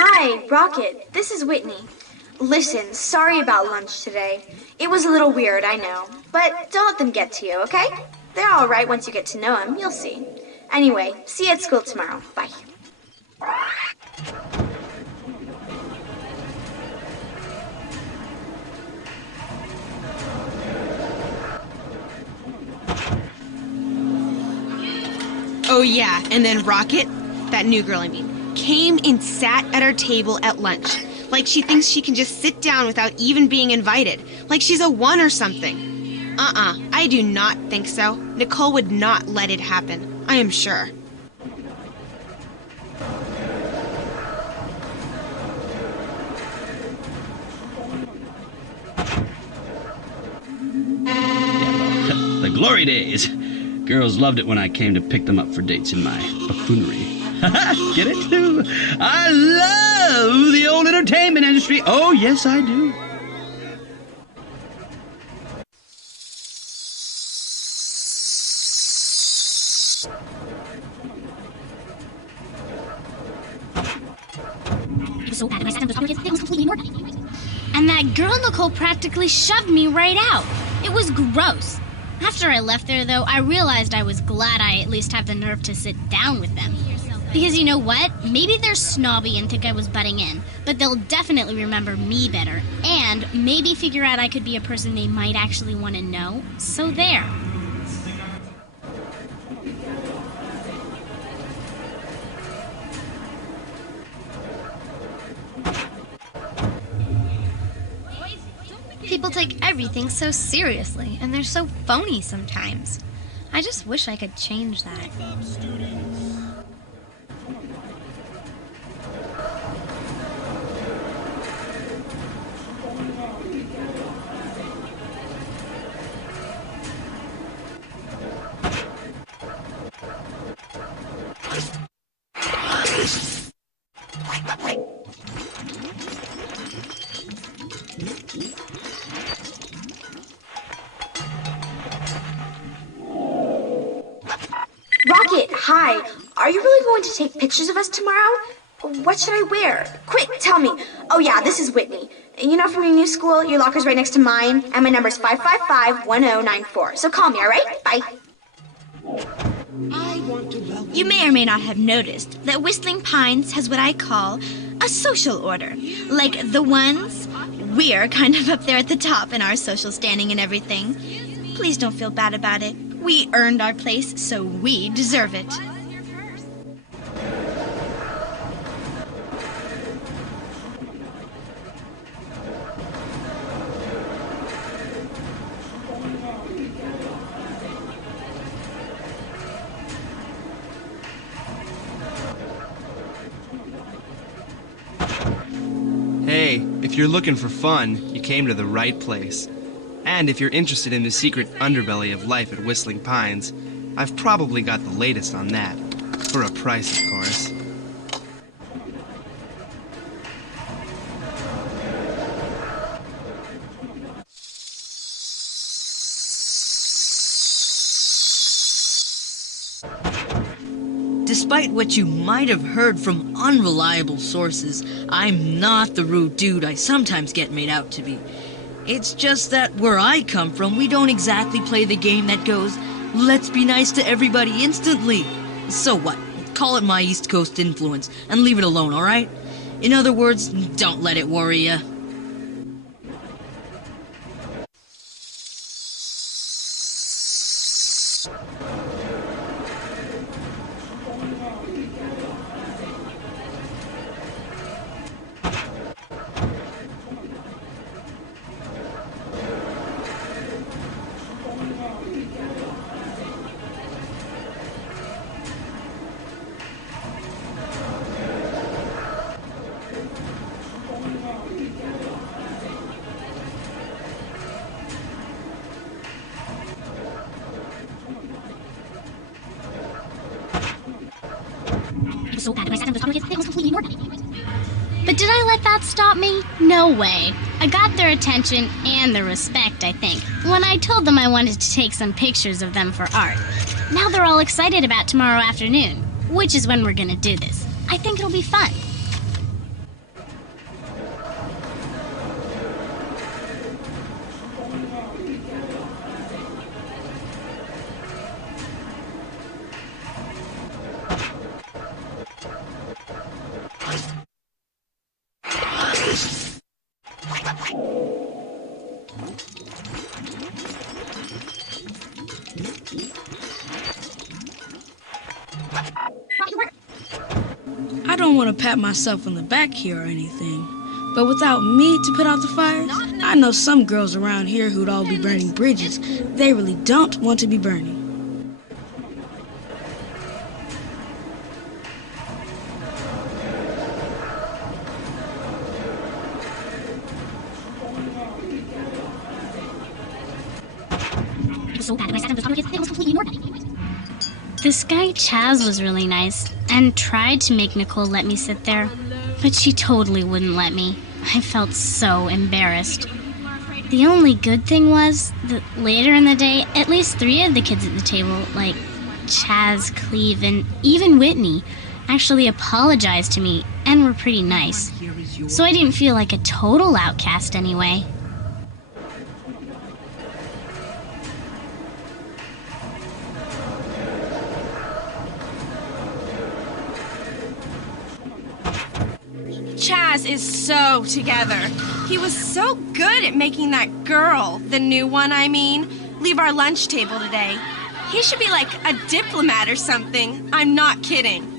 Hi, Rockett. This is Whitney. Listen, sorry about lunch today. It was a little weird, I know. But don't let them get to you, okay? They're all right once you get to know them. You'll see. Anyway, see you at school tomorrow. Bye. Oh yeah, and then Rockett, that new girl I mean, came and sat at our table at lunch. Like she thinks she can just sit down without even being invited. Like she's a one or something. I do not think so. Nicole would not let it happen. I am sure. The glory days. Girls loved it when I came to pick them up for dates in my buffoonery. Get it too? I love the old entertainment industry. Oh, yes, I do. It was so bad that I sat down with other kids, it was completely ignored me. And that girl Nicole practically shoved me right out. It was gross. After I left there, though, I realized I was glad I at least have the nerve to sit down with them. Because you know what? Maybe they're snobby and think I was butting in, but they'll definitely remember me better, and maybe figure out I could be a person they might actually want to know. So there. People take everything so seriously, and they're so phony sometimes. I just wish I could change that. Rockett, hi. Are you really going to take pictures of us tomorrow? What should I wear? Quick, tell me. Oh yeah, this is Whitney. You know from your new school, your locker's right next to mine, and my number's 555-1094. So call me, all right? Bye. You may or may not have noticed that Whistling Pines has what I call a social order. Like the ones, we're kind of up there at the top in our social standing and everything. Please don't feel bad about it. We earned our place, so we deserve it. Hey, if you're looking for fun, you came to the right place. And if you're interested in the secret underbelly of life at Whistling Pines, I've probably got the latest on that. For a price, of course. Despite what you might have heard from unreliable sources, I'm not the rude dude I sometimes get made out to be. It's just that where I come from, we don't exactly play the game that goes, let's be nice to everybody instantly. So what? Call it my East Coast influence and leave it alone, alright? In other words, don't let it worry ya. It was so bad that I sat down with other kids, it was completely ignored me. But did I let that stop me? No way. I got their attention and their respect, I think, when I told them I wanted to take some pictures of them for art. Now they're all excited about tomorrow afternoon, which is when we're gonna do this. I think it'll be fun. I don't want to pat myself on the back here or anything, but without me to put out the fires, I know some girls around here who'd all be burning bridges they really don't want to be burning. This guy Chaz was really nice and tried to make Nicole let me sit there, but she totally wouldn't let me. I felt so embarrassed. The only good thing was that later in the day, at least 3 of the kids at the table, like Chaz, Cleve, and even Whitney, actually apologized to me and were pretty nice. So I didn't feel like a total outcast anyway. Chaz is so together. He was so good at making that girl, the new one I mean, leave our lunch table today. He should be like a diplomat or something. I'm not kidding.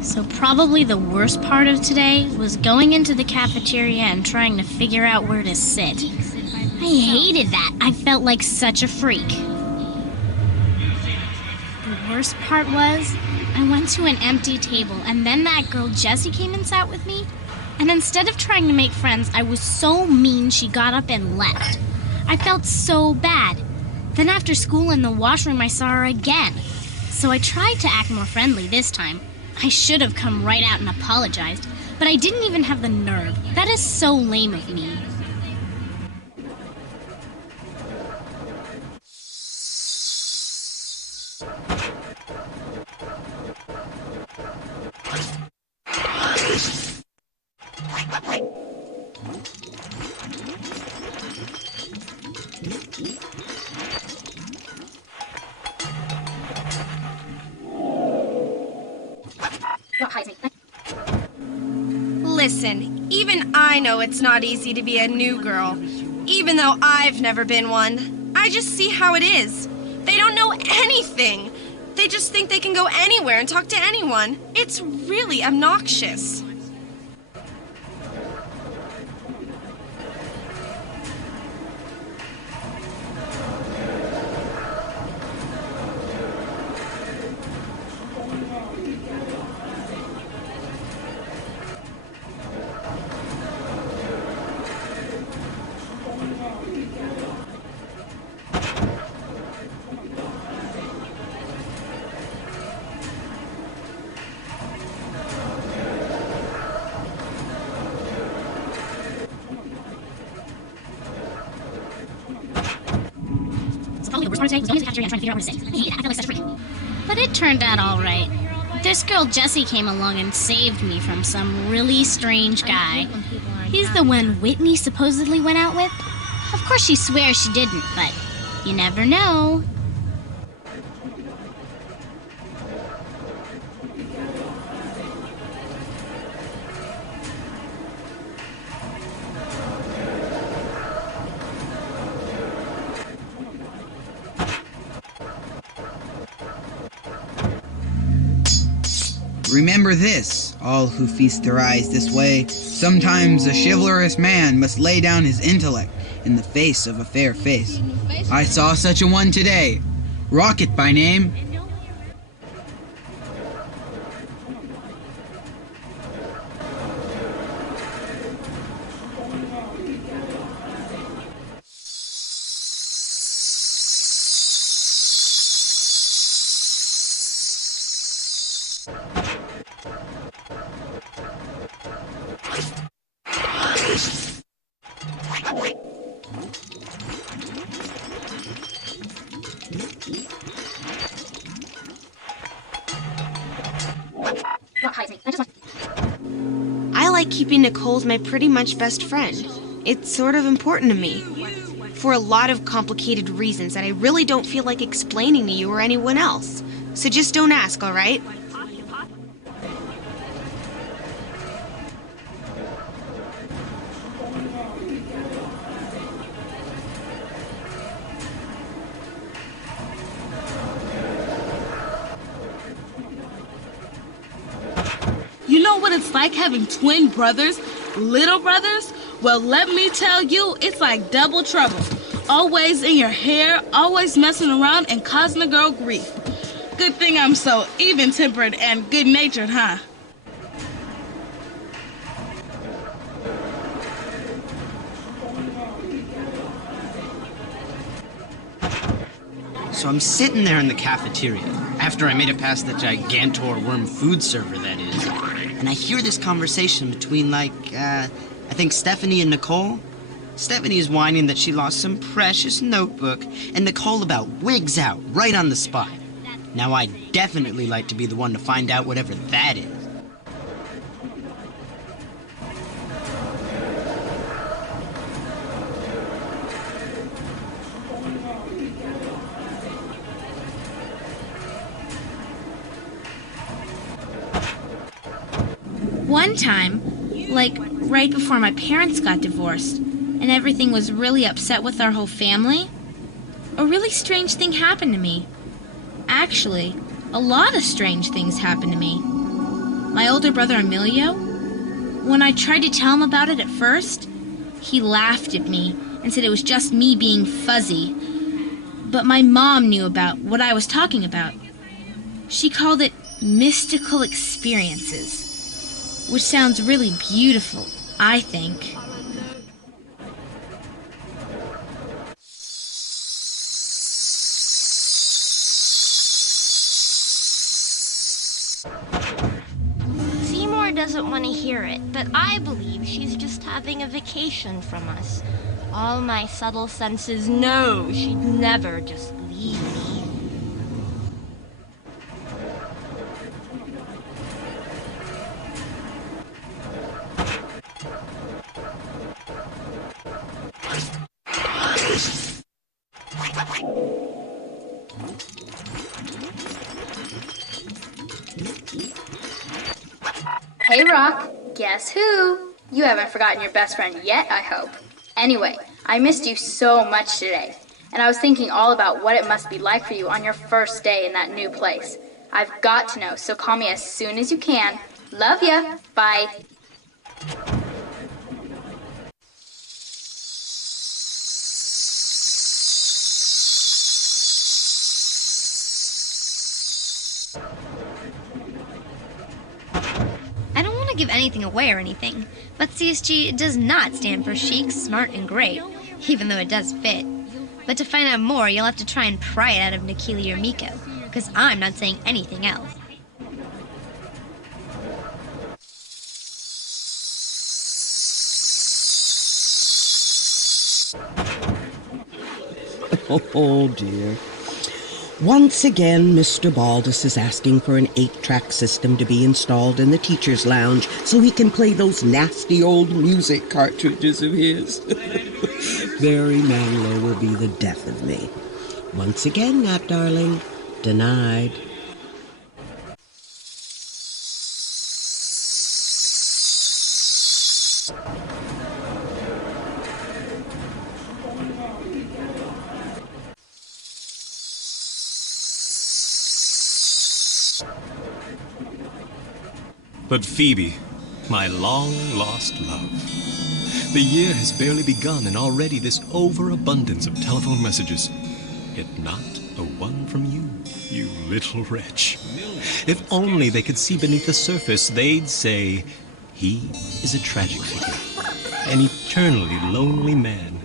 So probably the worst part of today was going into the cafeteria and trying to figure out where to sit. I hated that. I felt like such a freak. The worst part was, I went to an empty table and then that girl Jessie came and sat with me. And instead of trying to make friends, I was so mean she got up and left. I felt so bad. Then after school in the washroom, I saw her again. So I tried to act more friendly this time. I should have come right out and apologized, but I didn't even have the nerve. That is so lame of me. Listen, even I know it's not easy to be a new girl, even though I've never been one. I just see how it is. They don't know anything. They just think they can go anywhere and talk to anyone. It's really obnoxious. But it turned out all right. This girl Jessie came along and saved me from some really strange guy. He's the one Whitney supposedly went out with. Of course she swears she didn't, but you never know. Remember this, all who feast their eyes this way. Sometimes a chivalrous man must lay down his intellect in the face of a fair face. I saw such a one today. Rockett by name. I like keeping Nicole as my pretty much best friend. It's sort of important to me. For a lot of complicated reasons that I really don't feel like explaining to you or anyone else. So just don't ask, alright? You know what it's like having twin brothers, little brothers? Well, let me tell you, it's like double trouble. Always in your hair, always messing around and causing a girl grief. Good thing I'm so even-tempered and good-natured, huh? So I'm sitting there in the cafeteria, after I made it past the gigantor worm food server, that is, and I hear this conversation between, I think Stephanie and Nicole. Stephanie's whining that she lost some precious notebook, and Nicole about wigs out right on the spot. Now I'd definitely like to be the one to find out whatever that is. One time, right before my parents got divorced, and everything was really upset with our whole family, a really strange thing happened to me. Actually, a lot of strange things happened to me. My older brother Emilio, when I tried to tell him about it at first, he laughed at me and said it was just me being fuzzy. But my mom knew about what I was talking about. She called it mystical experiences, which sounds really beautiful, I think. Seymour doesn't want to hear it, but I believe she's just having a vacation from us. All my subtle senses know she'd never just leave me. Hey, Rock. Guess who? You haven't forgotten your best friend yet, I hope. Anyway, I missed you so much today, and I was thinking all about what it must be like for you on your first day in that new place. I've got to know, so call me as soon as you can. Love ya. Bye. I don't want to give anything away or anything, but CSG does not stand for chic, smart, and great, even though it does fit. But to find out more, you'll have to try and pry it out of Nakili or Miko, because I'm not saying anything else. Oh, dear. Once again, Mr. Baldus is asking for an 8-track system to be installed in the teacher's lounge so he can play those nasty old music cartridges of his. Barry Manilow will be the death of me. Once again, Nat darling, denied. But Phoebe, my long-lost love. The year has barely begun and already this overabundance of telephone messages. Yet not a one from you, you little wretch. If only they could see beneath the surface, they'd say, he is a tragic figure, an eternally lonely man,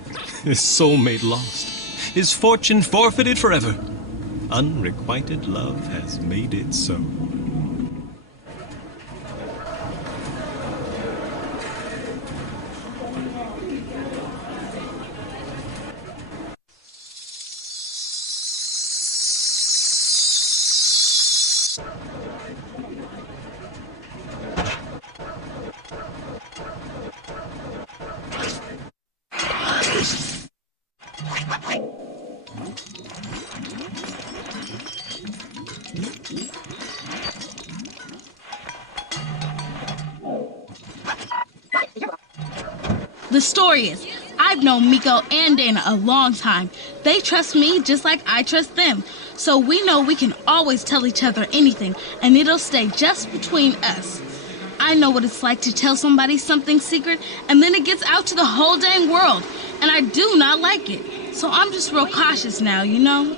his soulmate lost, his fortune forfeited forever. Unrequited love has made it so. The story is, I've known Miko and Dana a long time. They trust me just like I trust them. So we know we can always tell each other anything, and it'll stay just between us. I know what it's like to tell somebody something secret, and then it gets out to the whole dang world. And I do not like it. So I'm just real cautious now, you know?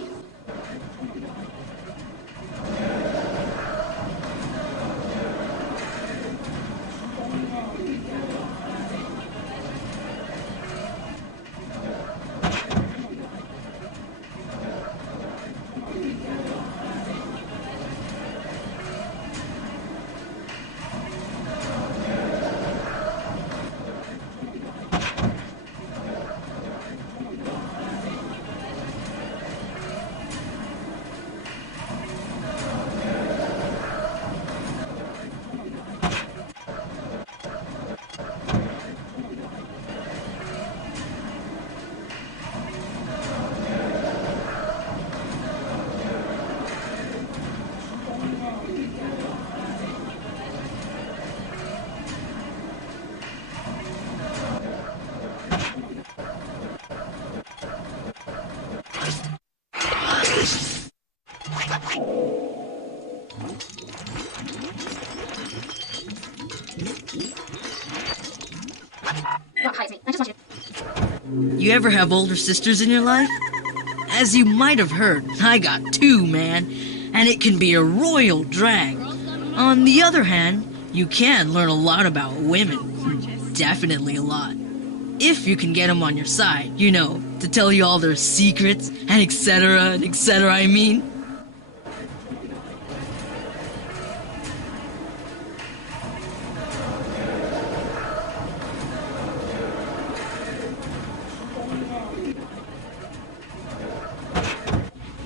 You ever have older sisters in your life? As you might have heard, I got 2, man, and it can be a royal drag. On the other hand, you can learn a lot about women. Definitely a lot. If you can get them on your side, you know, to tell you all their secrets, and etc., I mean.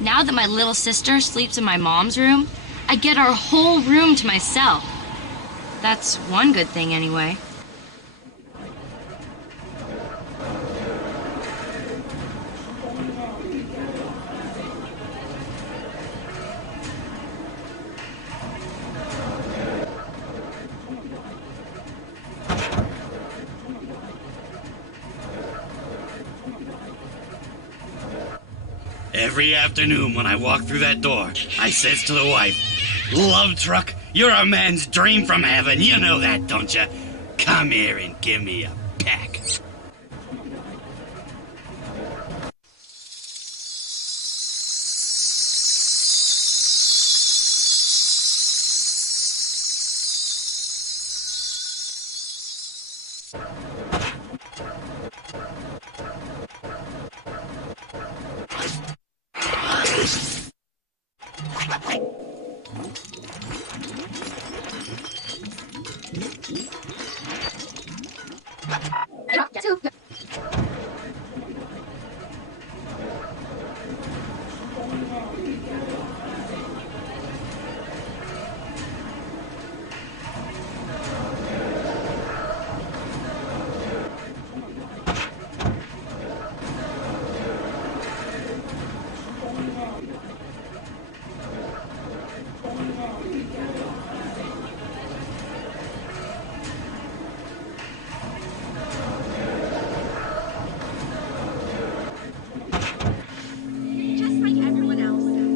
Now that my little sister sleeps in my mom's room, I get our whole room to myself. That's one good thing anyway. Every afternoon when I walk through that door, I says to the wife, "Love truck, you're a man's dream from heaven. You know that, don't you? Come here and give me a peck."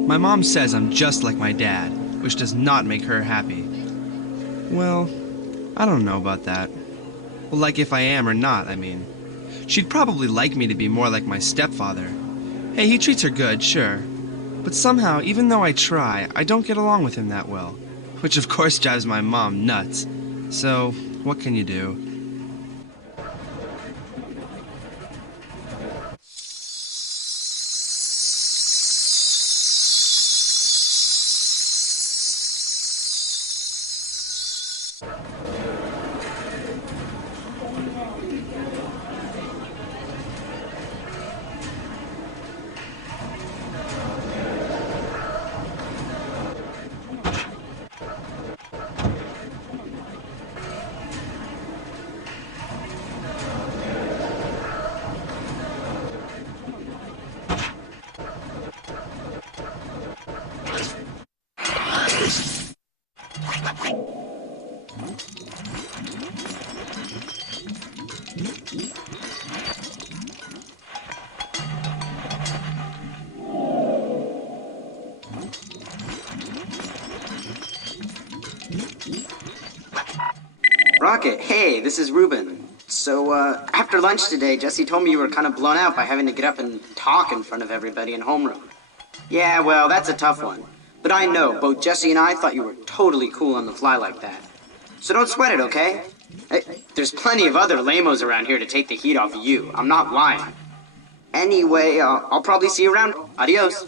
My mom says I'm just like my dad, which does not make her happy. Well, I don't know about that. Well, like if I am or not, I mean. She'd probably like me to be more like my stepfather. Hey, he treats her good, sure. But somehow, even though I try, I don't get along with him that well. Which of course drives my mom nuts. So, what can you do? Rockett, hey, this is Ruben. So, after lunch today, Jessie told me you were kind of blown out by having to get up and talk in front of everybody in homeroom. Yeah, well, that's a tough one. But I know, both Jessie and I thought you were totally cool on the fly like that. So don't sweat it, okay? Hey, there's plenty of other lamos around here to take the heat off of you. I'm not lying. Anyway, I'll probably see you around. Adios.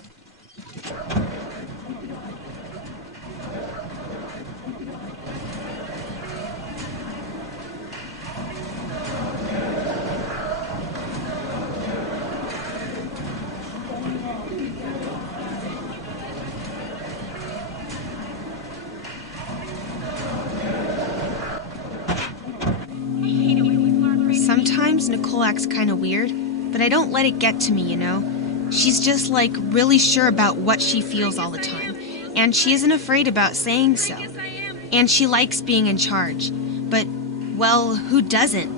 Sometimes Nicole acts kind of weird, but I don't let it get to me, you know? She's just, like, really sure about what she feels all the time, and she isn't afraid about saying so. And she likes being in charge. But, well, who doesn't?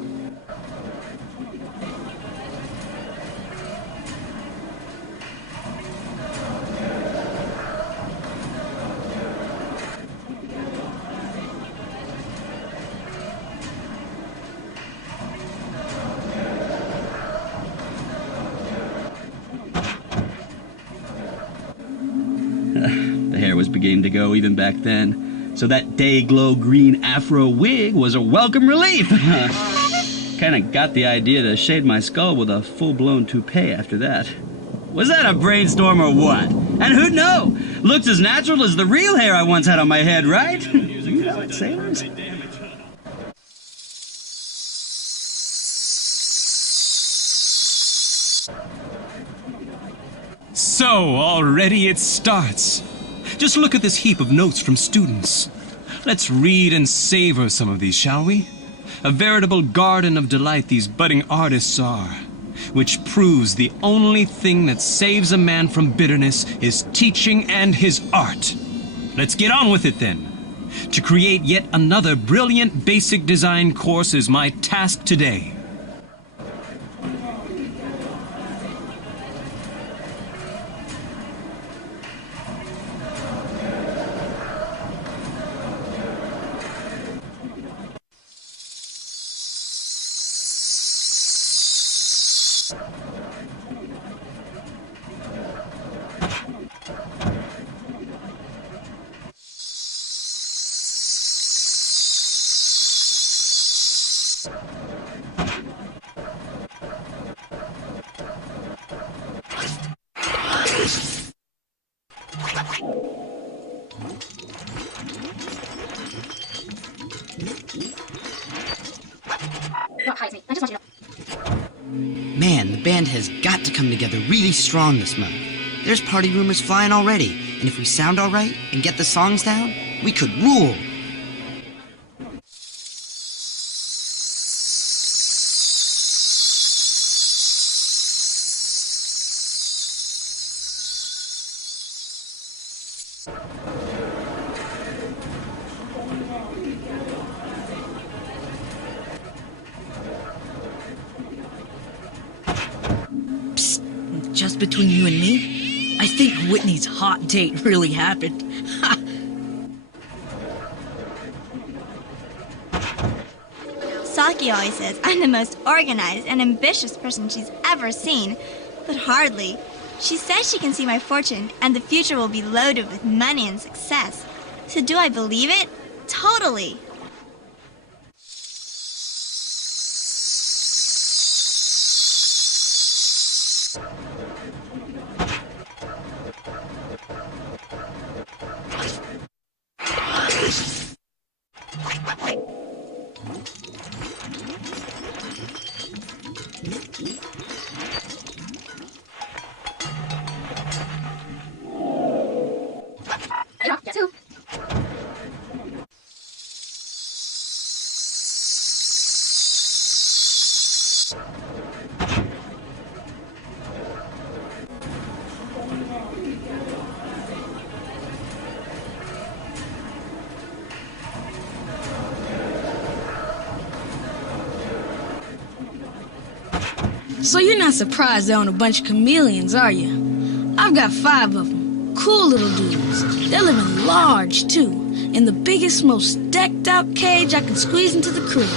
Beginning to go even back then, so that day-glow green afro wig was a welcome relief. Kinda got the idea to shade my skull with a full-blown toupee after that. Was that a brainstorm or what? And who'd know? Looks as natural as the real hair I once had on my head, right? You know it, sailors. So, already it starts. Just look at this heap of notes from students. Let's read and savor some of these, shall we? A veritable garden of delight these budding artists are, which proves the only thing that saves a man from bitterness is teaching and his art. Let's get on with it then. To create yet another brilliant basic design course is my task today. band has got to come together really strong this month. There's party rumors flying already, and if we sound all right and get the songs down, we could rule. Just between you and me, I think Whitney's hot date really happened. Saki always says I'm the most organized and ambitious person she's ever seen, but hardly. She says she can see my fortune and the future will be loaded with money and success. So do I believe it? Totally. So you're not surprised they own a bunch of chameleons, are you? I've got 5 of them. Cool little dudes. They're living large, too. In the biggest, most decked-out cage I could squeeze into the crib.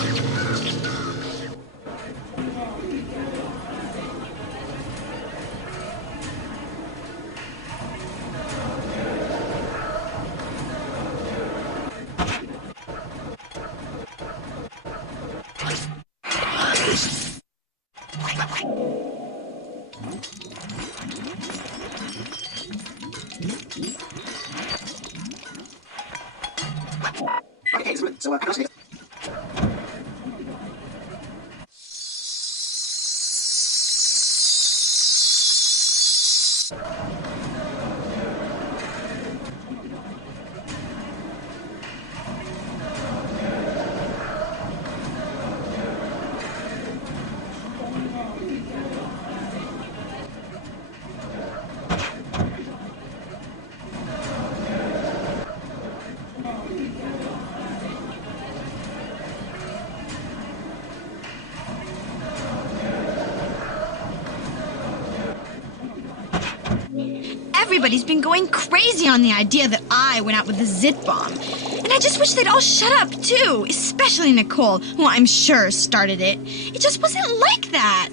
Everybody's been going crazy on the idea that I went out with the zit bomb. And I just wish they'd all shut up, too. Especially Nicole, who I'm sure started it. It just wasn't like that.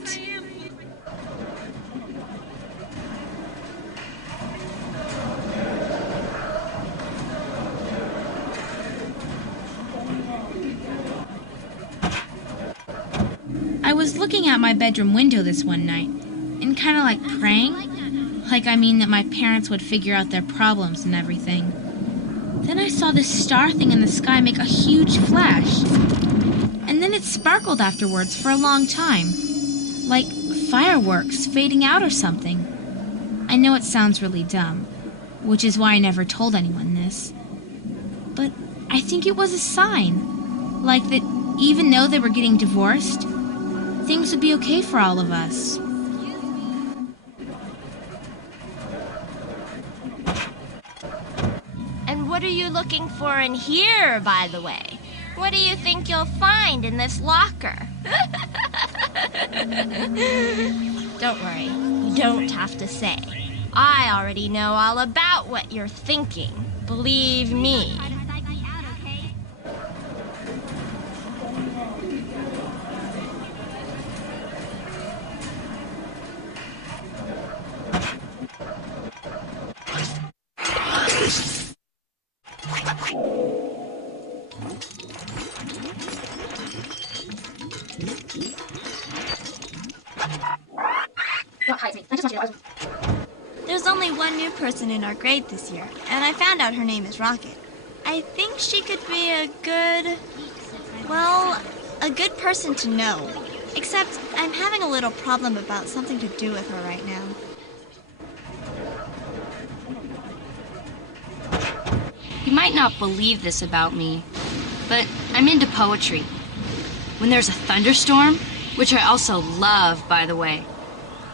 I was looking out my bedroom window this one night, and kind of like praying. Like, I mean that my parents would figure out their problems and everything. Then I saw this star thing in the sky make a huge flash. And then it sparkled afterwards for a long time. Like fireworks fading out or something. I know it sounds really dumb, which is why I never told anyone this. But I think it was a sign. Like that even though they were getting divorced, things would be okay for all of us. What are you looking for in here, by the way? What do you think you'll find in this locker? Don't worry, you don't have to say. I already know all about what you're thinking. Believe me. There's only one new person in our grade this year, and I found out her name is Rockett. I think she could be a good person to know. Except I'm having a little problem about something to do with her right now. You might not believe this about me, but I'm into poetry. When there's a thunderstorm, which I also love, by the way,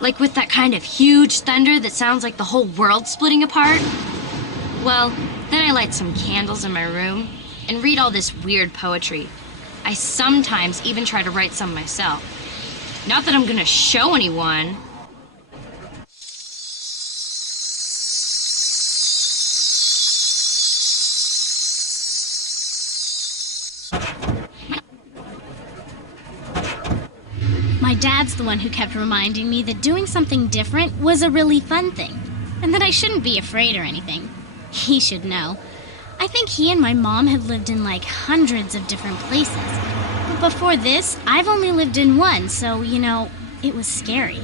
like with that kind of huge thunder that sounds like the whole world splitting apart, well, then I light some candles in my room and read all this weird poetry. I sometimes even try to write some myself. Not that I'm gonna show anyone. My dad's the one who kept reminding me that doing something different was a really fun thing, and that I shouldn't be afraid or anything. He should know. I think he and my mom have lived in like hundreds of different places. But before this, I've only lived in one, so, you know, it was scary.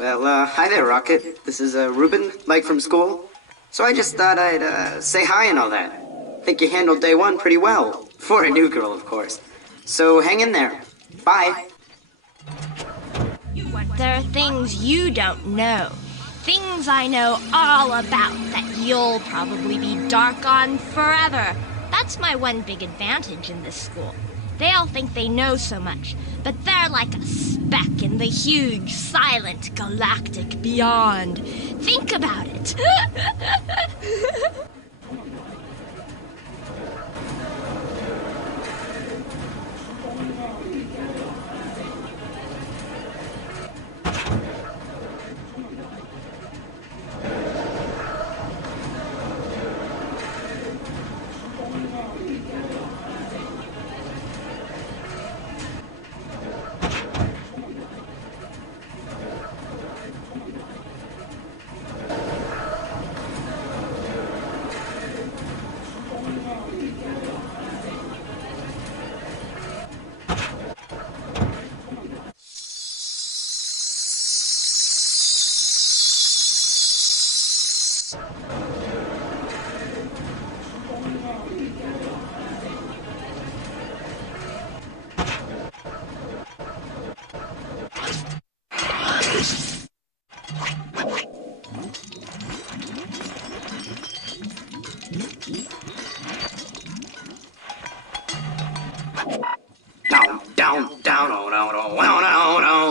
Well, hi there, Rockett. This is, Ruben, like from school. So I just thought I'd, say hi and all that. Think you handled day one pretty well. For a new girl, of course. So hang in there. Bye. There are things you don't know. Things I know all about that you'll probably be dark on forever. That's my one big advantage in this school. They all think they know so much, but they're like a speck in the huge, silent, galactic beyond. Think about it.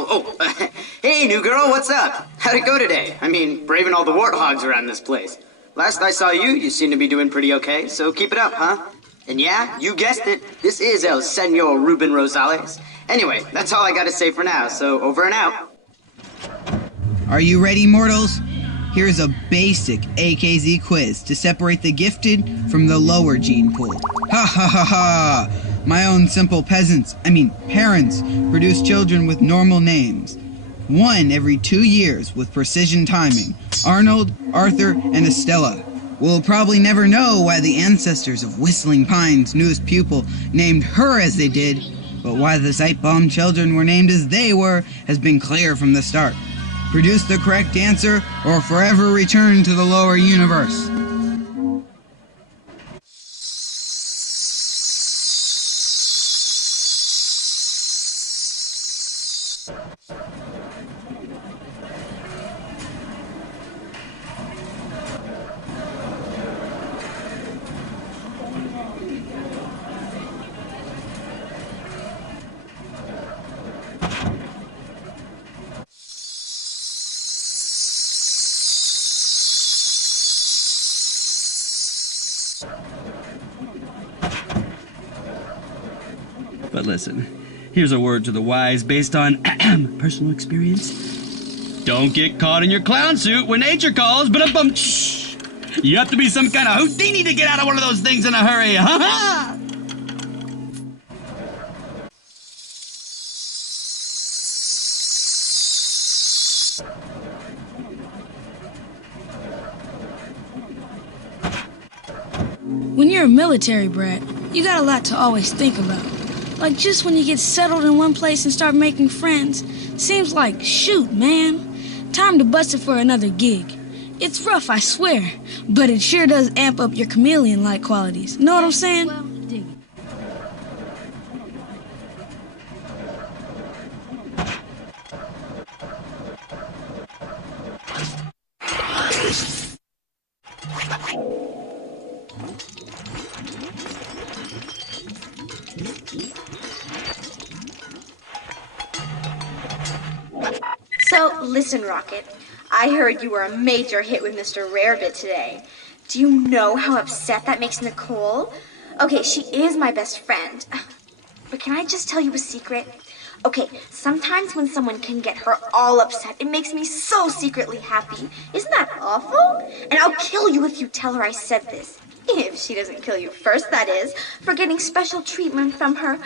Oh, hey, new girl, what's up? How'd it go today? I mean, braving all the warthogs around this place. Last I saw you, you seem to be doing pretty okay, so keep it up, huh? And yeah, you guessed it, this is El Senor Ruben Rosales. Anyway, that's all I gotta say for now, so over and out. Are you ready, mortals? Here's a basic AKZ quiz to separate the gifted from the lower gene pool. Ha ha ha ha! My own simple parents, produce children with normal names. One every 2 years with precision timing. Arnold, Arthur, and Estella. We'll probably never know why the ancestors of Whistling Pine's newest pupil named her as they did, but why the Zeitbaum children were named as they were has been clear from the start. Produce the correct answer or forever return to the lower universe. But listen, here's a word to the wise based on personal experience. Don't get caught in your clown suit when nature calls, but you have to be some kind of Houdini to get out of one of those things in a hurry. Ha ha! you're a military brat, you got a lot to always think about. Like just when you get settled in one place and start making friends, seems like, shoot, man, time to bust it for another gig. It's rough, I swear, but it sure does amp up your chameleon-like qualities. Know what I'm saying? So, listen, Rockett. I heard you were a major hit with Mr. Rarebit today. Do you know how upset that makes Nicole? Okay, she is my best friend. But can I just tell you a secret? Okay, sometimes when someone can get her all upset, it makes me so secretly happy. Isn't that awful? And I'll kill you if you tell her I said this. If she doesn't kill you first, that is, for getting special treatment from her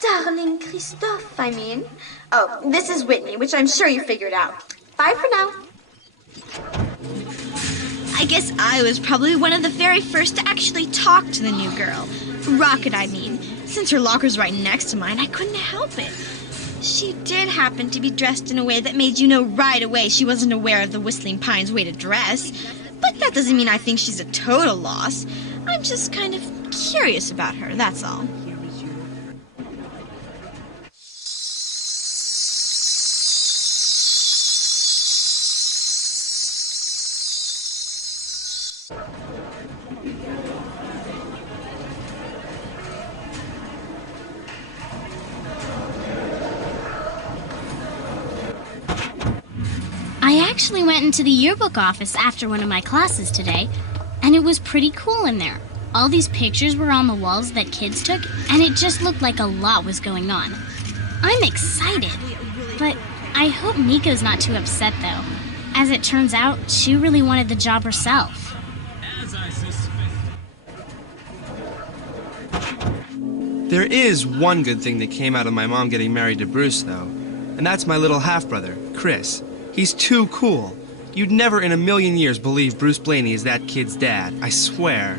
darling Christophe, I mean. Oh, this is Whitney, which I'm sure you figured out. Bye for now. I guess I was probably one of the very first to actually talk to the new girl. Rockett, I mean. Since her locker's right next to mine, I couldn't help it. She did happen to be dressed in a way that made you know right away she wasn't aware of the Whistling Pines way to dress. But that doesn't mean I think she's a total loss. I'm just kind of curious about her, that's all. I actually went into the yearbook office after one of my classes today, and it was pretty cool in there. All these pictures were on the walls that kids took, and it just looked like a lot was going on. I'm excited, but I hope Miko's not too upset, though. As it turns out, she really wanted the job herself. There is one good thing that came out of my mom getting married to Bruce, though. And that's my little half-brother, Chris. He's too cool. You'd never in a million years believe Bruce Blaney is that kid's dad, I swear.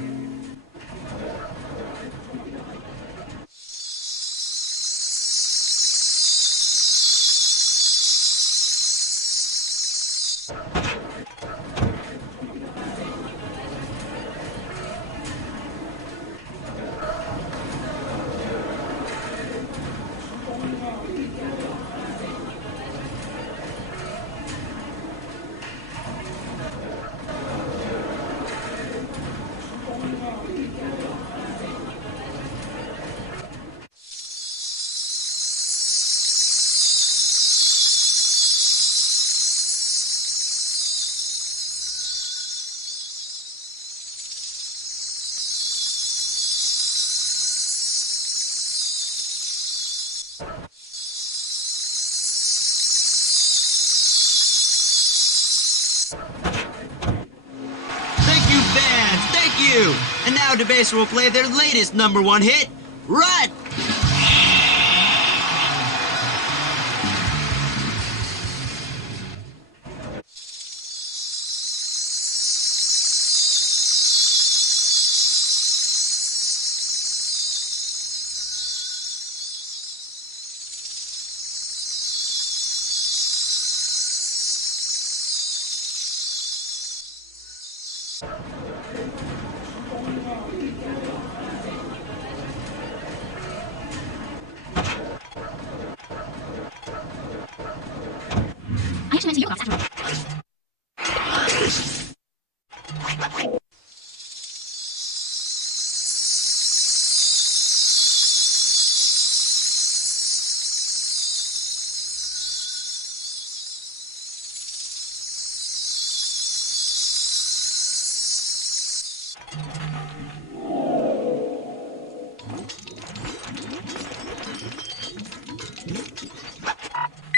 And now Debaser will play their latest #1 hit, Rut!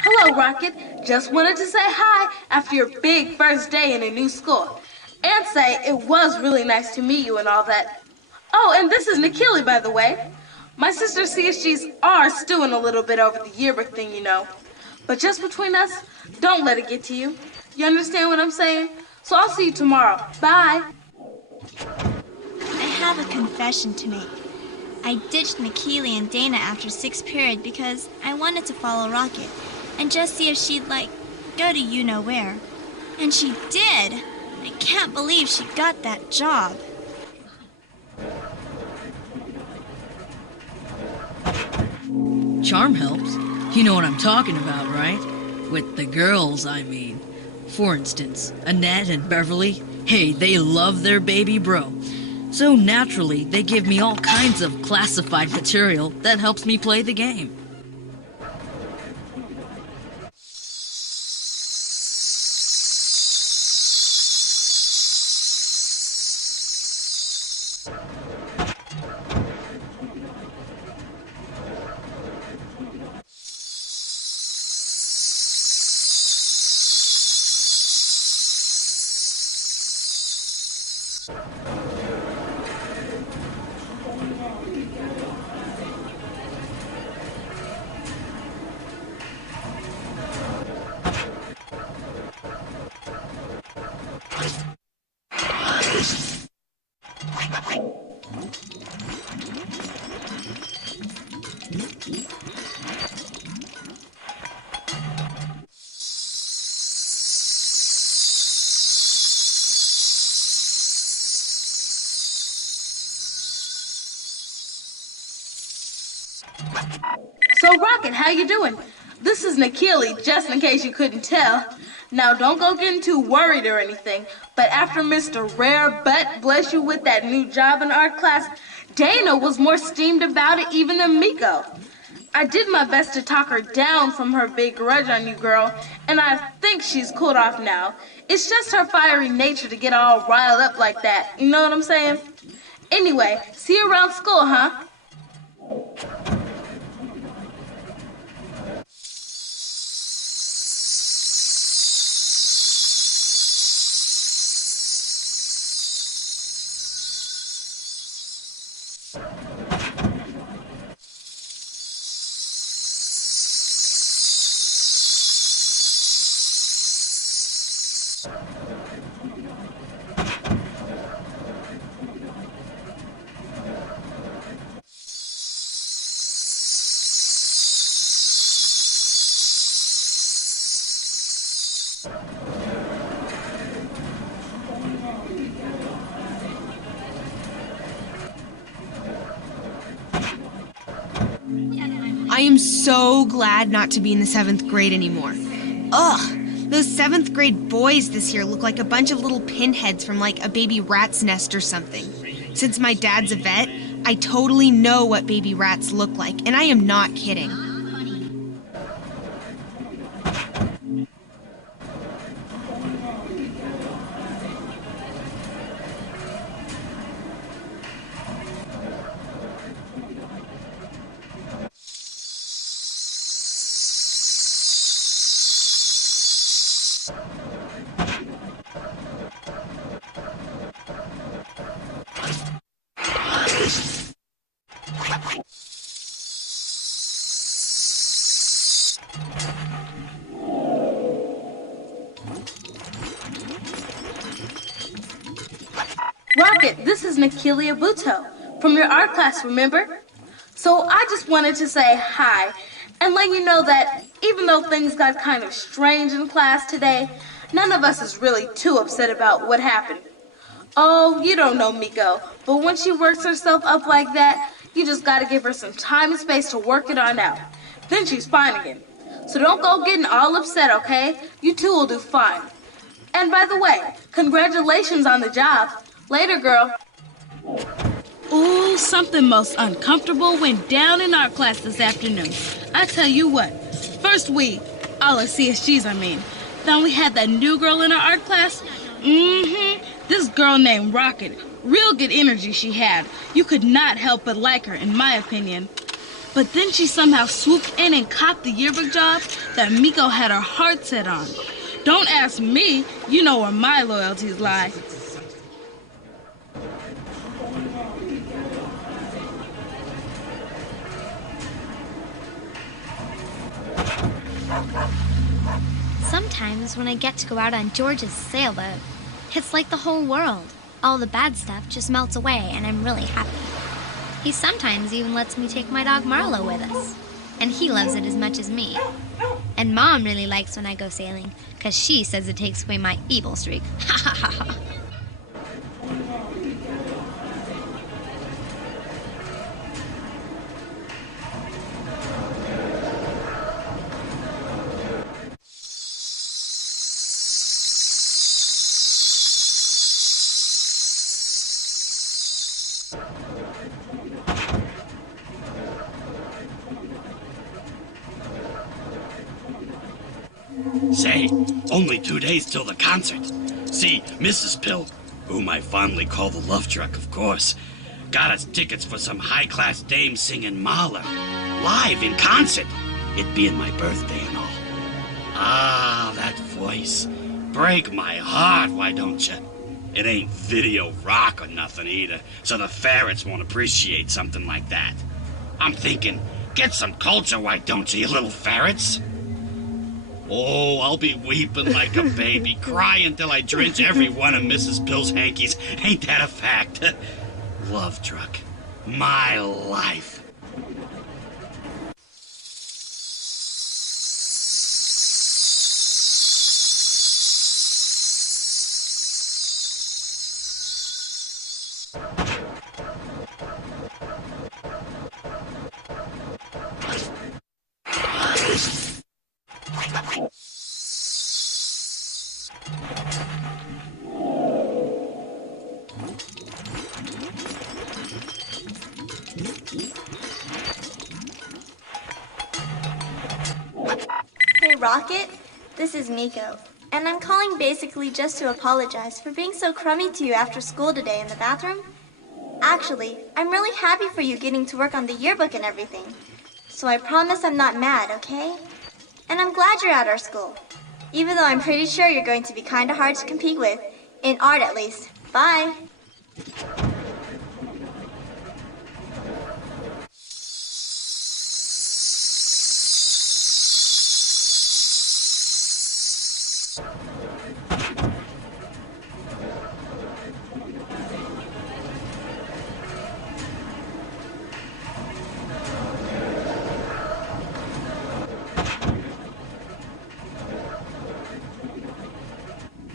Hello, Rockett. Just wanted to say hi after your big first day in a new school. And say it was really nice to meet you and all that. Oh, and this is Nakili, by the way. My sister CSGs are stewing a little bit over the yearbook thing, you know. But just between us, don't let it get to you. You understand what I'm saying? So I'll see you tomorrow. Bye. I have a confession to make. I ditched Nakili and Dana after 6th period because I wanted to follow Rockett and just see if she'd, go to you-know-where. And she did! I can't believe she got that job. Charm helps. You know what I'm talking about, right? With the girls, I mean. For instance, Annette and Beverly, hey, they love their baby bro. So naturally, they give me all kinds of classified material that helps me play the game. So, Rockett, how you doing? This is Nakili, just in case you couldn't tell. Now, don't go getting too worried or anything, but after Mr. Rare Butt blessed you with that new job in art class, Dana was more steamed about it even than Miko. I did my best to talk her down from her big grudge on you, girl, and I think she's cooled off now. It's just her fiery nature to get all riled up like that, you know what I'm saying? Anyway, see you around school, huh? I am so glad not to be in the 7th grade anymore. Ugh, those 7th grade boys this year look like a bunch of little pinheads from like a baby rat's nest or something. Since my dad's a vet, I totally know what baby rats look like, and I am not kidding. Rockett, this is Nakili from your art class, remember? So I just wanted to say hi and let you know that even though things got kind of strange in class today, none of us is really too upset about what happened. Oh, you don't know Miko, but when she works herself up like that, you just gotta give her some time and space to work it on out. Then she's fine again. So don't go getting all upset, okay? You two will do fine. And by the way, congratulations on the job. Later, girl. Ooh, something most uncomfortable went down in art class this afternoon. I tell you what, first all the CSGs I mean, then we had that new girl in our art class. This girl named Rockett. Real good energy she had. You could not help but like her, in my opinion. But then she somehow swooped in and copped the yearbook job that Miko had her heart set on. Don't ask me, you know where my loyalties lie. Sometimes when I get to go out on George's sailboat, it's like the whole world. All the bad stuff just melts away, and I'm really happy. He sometimes even lets me take my dog Marlo with us, and he loves it as much as me. And Mom really likes when I go sailing, because she says it takes away my evil streak. Ha ha ha ha. Say, only 2 days till the concert. See, Mrs. Pill, whom I fondly call the Love Truck, of course, got us tickets for some high-class dame singing Mahler, live in concert. It being my birthday and all. Ah, that voice. Break my heart, why don't you? It ain't video rock or nothing either, so the ferrets won't appreciate something like that. I'm thinking, get some culture, why don't you little ferrets? Oh, I'll be weeping like a baby, crying till I drench every one of Mrs. Pill's hankies. Ain't that a fact? Love Truck. My life. Hey, Rockett, this is Miko, and I'm calling basically just to apologize for being so crummy to you after school today in the bathroom. Actually, I'm really happy for you getting to work on the yearbook and everything, so I promise I'm not mad, okay? And I'm glad you're at our school, even though I'm pretty sure you're going to be kind of hard to compete with, in art at least. Bye.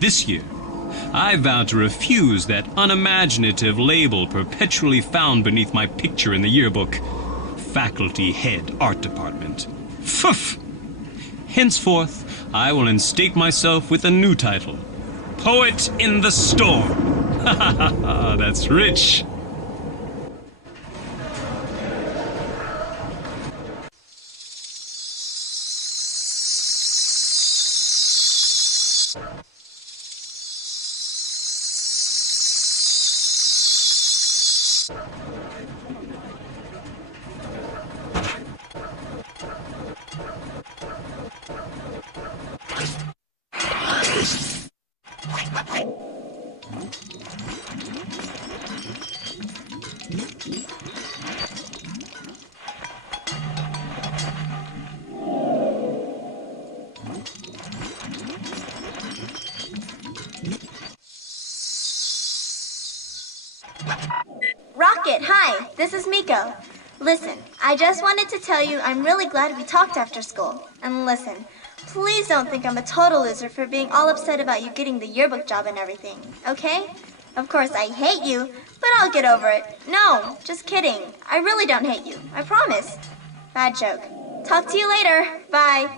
This year, I vow to refuse that unimaginative label perpetually found beneath my picture in the yearbook. Faculty Head Art Department. Pfff! Henceforth, I will instate myself with a new title. Poet in the Storm. Ha ha ha ha, that's rich. Rockett, hi, this is Miko. Listen, I just wanted to tell you I'm really glad we talked after school. And listen, please don't think I'm a total loser for being all upset about you getting the yearbook job and everything, okay? Of course, I hate you, but I'll get over it. No, just kidding. I really don't hate you, I promise. Bad joke. Talk to you later. Bye.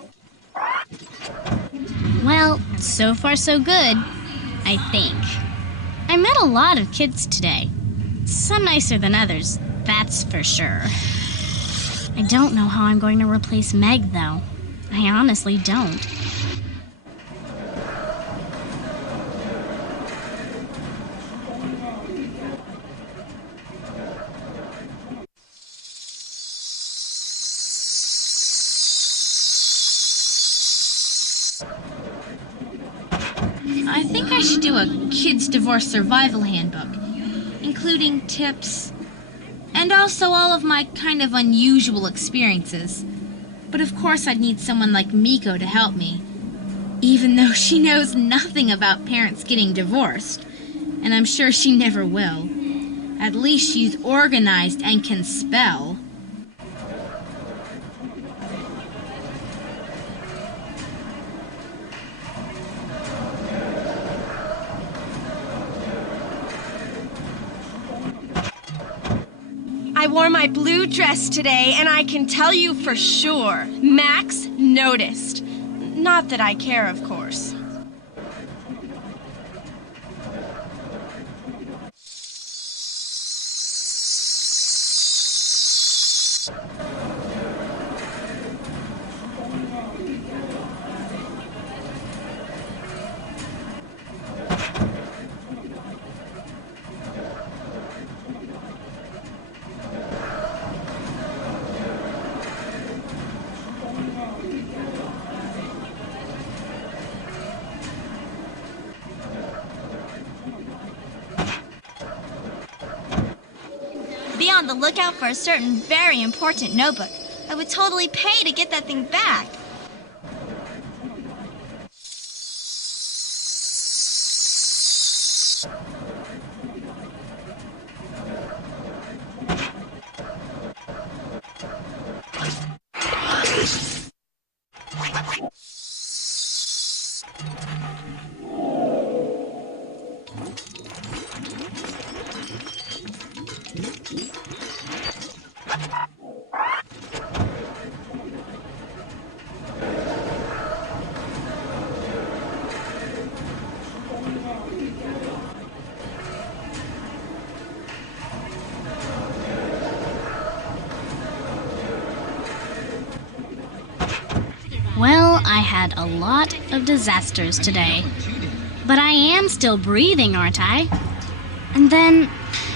Well, so far so good, I think. I met a lot of kids today. Some nicer than others, that's for sure. I don't know how I'm going to replace Meg, though. I honestly don't. I think I should do a kids' divorce survival handbook, including tips, and also all of my kind of unusual experiences. But of course I'd need someone like Miko to help me, even though she knows nothing about parents getting divorced. and I'm sure she never will. At least she's organized and can spell. I wore my blue dress today, and I can tell you for sure, Max noticed. Not that I care, of course. Be on the lookout for a certain very important notebook. I would totally pay to get that thing back. Well, I had a lot of disasters today. But I am still breathing, aren't I? And then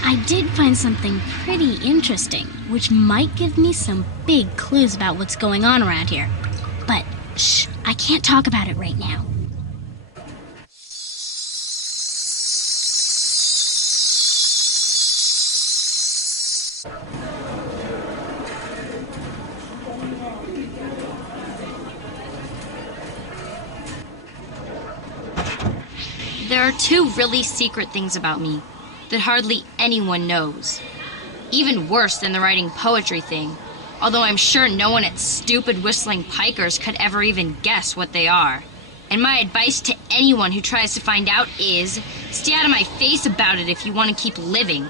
I did find something pretty interesting, which might give me some big clues about what's going on around here. But shh, I can't talk about it right now. There are two really secret things about me that hardly anyone knows. Even worse than the writing poetry thing, although I'm sure no one at stupid Whistling Pikers could ever even guess what they are. And my advice to anyone who tries to find out is, stay out of my face about it if you want to keep living.